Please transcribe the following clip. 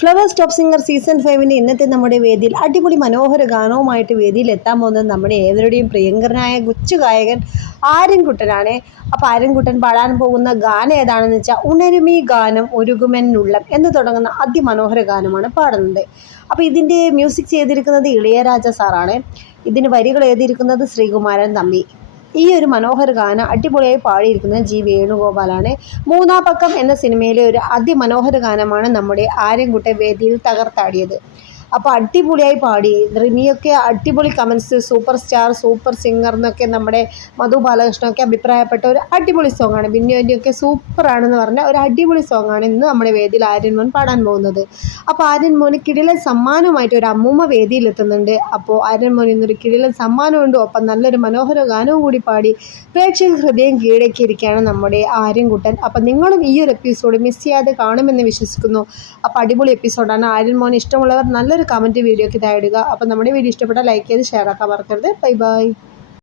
Flowers top singer season 5 ഇന്നത്തെ നമ്മുടെ വേദിയിൽ അടിപൊളി മനോഹര ഗാനവുമായിട്ട് വേദിയിൽ എത്താൻ പോകുന്നത് നമ്മുടെ ഏവരുടെയും പ്രിയങ്കരനായ കൊച്ചു ഗായകൻ ആര്യൻകുട്ടനാണ്. അപ്പോൾ ആര്യൻകുട്ടൻ പാടാൻ പോകുന്ന ഗാനം ഏതാണെന്ന് വെച്ചാൽ ഉണരുമീ ഗാനം ഒരുകുമെന്നുള്ളം എന്ന് തുടങ്ങുന്ന അതിമനോഹര ഗാനമാണ് പാടുന്നത്. അപ്പോൾ ഇതിൻ്റെ മ്യൂസിക് ചെയ്തിരിക്കുന്നത് ഇളയരാജ സാറാണ്. ഇതിന് വരികൾ എഴുതിയിരിക്കുന്നത് ശ്രീകുമാരൻ തമ്പി. ഈ ഒരു മനോഹര ഗാനം അടിപൊളിയായി പാടിയിരിക്കുന്നത് ജി വേണുഗോപാലാണ്. മൂന്നാം പക്കം എന്ന സിനിമയിലെ ഒരു അതിമനോഹര ഗാനമാണ് നമ്മുടെ ആര്യൻകുട്ടൻ വേദിയിൽ തകർത്താടിയത്. അപ്പോൾ അടിപൊളിയായി പാടി. റിമിയൊക്കെ അടിപൊളി comments, super star, super singer എന്നൊക്കെ നമ്മുടെ മധു ബാലകൃഷ്ണനൊക്കെ അഭിപ്രായപ്പെട്ട ഒരു അടിപൊളി സോങ്ങാണ്. ബിന്നിയൊക്കെ സൂപ്പറാണെന്ന് പറഞ്ഞ ഒരു അടിപൊളി സോങ്ങാണ് ഇന്ന് നമ്മുടെ വേദിയിൽ ആര്യൻ മോൻ പാടാൻ പോകുന്നത്. അപ്പോൾ ആര്യൻ മോന് കിടിലൻ സമ്മാനമായിട്ട് ഒരു അമ്മൂമ്മ വേദിയിൽ എത്തുന്നുണ്ട്. അപ്പോൾ ആര്യൻ മോൻ ഇന്നൊരു കിടിലൻ സമ്മാനമുണ്ട്, ഒപ്പം നല്ലൊരു മനോഹര ഗാനവും കൂടി പാടി പ്രേക്ഷക ഹൃദയം കീഴടക്കിയിരിക്കുകയാണ് നമ്മുടെ ആര്യൻകുട്ടൻ. അപ്പം നിങ്ങളും ഈ ഒരു എപ്പിസോഡ് മിസ് ചെയ്യാതെ കാണുമെന്ന് വിശ്വസിക്കുന്നു. അപ്പോൾ അടിപൊളി എപ്പിസോഡാണ്. ആര്യൻ മോൻ ഇഷ്ടമുള്ളവർ നല്ലൊരു കമൻറ്റ് വീഡിയോയ്ക്ക് താഴെ ഇടുക. അപ്പോൾ നമ്മുടെ വീഡിയോ ഇഷ്ടപ്പെട്ടാൽ ലൈക്ക് ചെയ്ത് ഷെയർ ആക്കാൻ മറക്കരുത്. Bye bye.